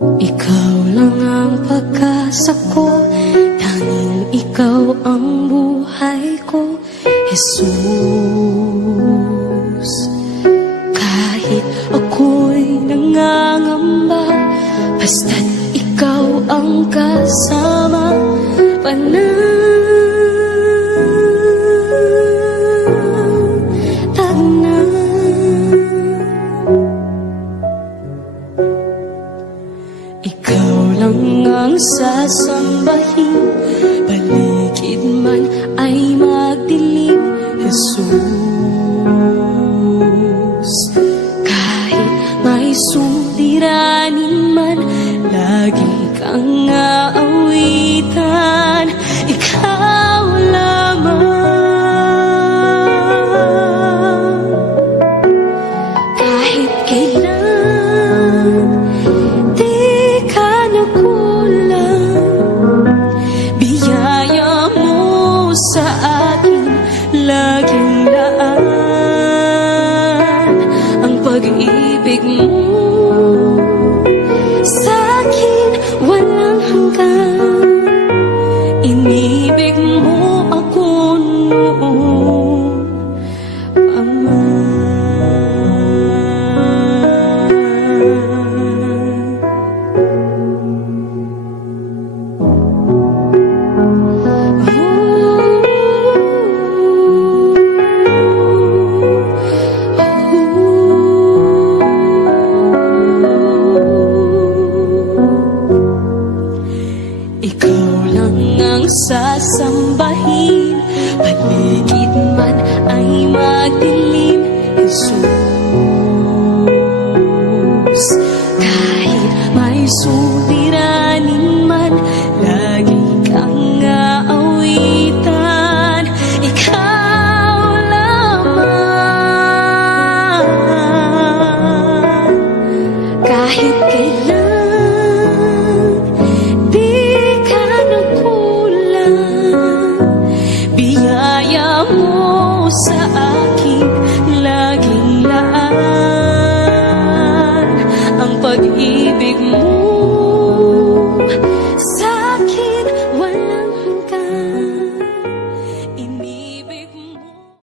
Ikaw lang ang pag-asa ko, tanging ikaw ang buhay ko, Jesus. Kahit ako'y nangangamba, basta't ikaw ang kasama, ikaw lang ang sasambahin, paligid man ay magdilim, Jesus. Kahit may suliranin man, lagi kang aawitan, ikaw lamang. Kahit kailan sa akin laging laan ang pag-ibig mo. Sa akin walang hanggan, inibig mo ako noon pa man. Ikaw lang ang sasambahin, paligid man ay magdilim, Jesus. Kahit may suliranin man, lagi kang aawitan, ikaw lamang. Kahit kailan sa akin laging laan ang pag-ibig mo.